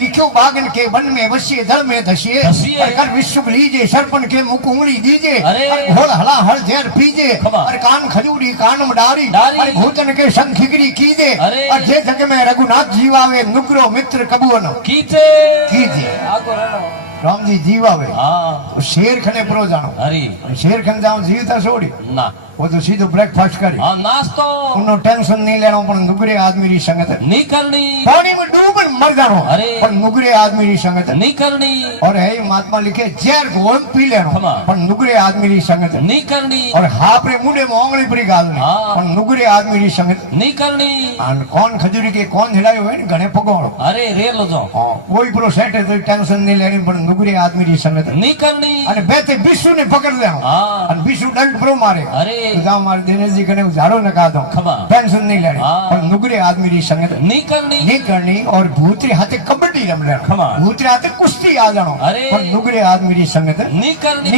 लिखो बागन के वन में वसिए दल में धसिए कर विश्व लीजे सरपन के मुख उंगली दीजे घोड़ हला हर झेर पीजे और कान खजूरी कान डारी और भूतन के संग खिगरी कीजे और जे जग में रघुनाथ जीवावे नुकरो मित्र कबूनो कीजे राम जी जीवावे तो शेर खने प्रो जानो शेर खन जाओ जीवता छोड़ी ना वो तो सीधो ब्रेकफास्ट करी नाश्तो उन्नो टेंशन नहीं लेनो पण नुगरे आदमी री संगत नहीं करनी पानी में डूबन मर जानो पण नुगरे आदमी री संगत नहीं करनी और है महात्मा लिखे जहर घोल पी लेनो पण नुगरे आदमी री संगत नहीं करनी और हापरे मुंडे में ओंगली पड़ी गाल ने पण नुगरे आदमी री संगत नहीं करनी अन कौन खजूरी के कौन हिलायो है ने घणे पगोळो अरे रेलो जो कोई प्रो सेट है तो टेंशन नहीं लेनी पण नुगरे आदमी री संगत नहीं करनी अने बेते बिशु ने पकड़ लेनो अन बिशु डंड प्रो मारे अरे गांव मार दिनेश जी कने उजारो लगा दो टेंशन नहीं लेनी पर नुगरे आदमी री संगत नहीं करनी और भूतरी हाथे कबड्डी रम लेना भूतरी हाथे कुश्ती आ जानो पर नुगरे आदमी री संगत नहीं करनी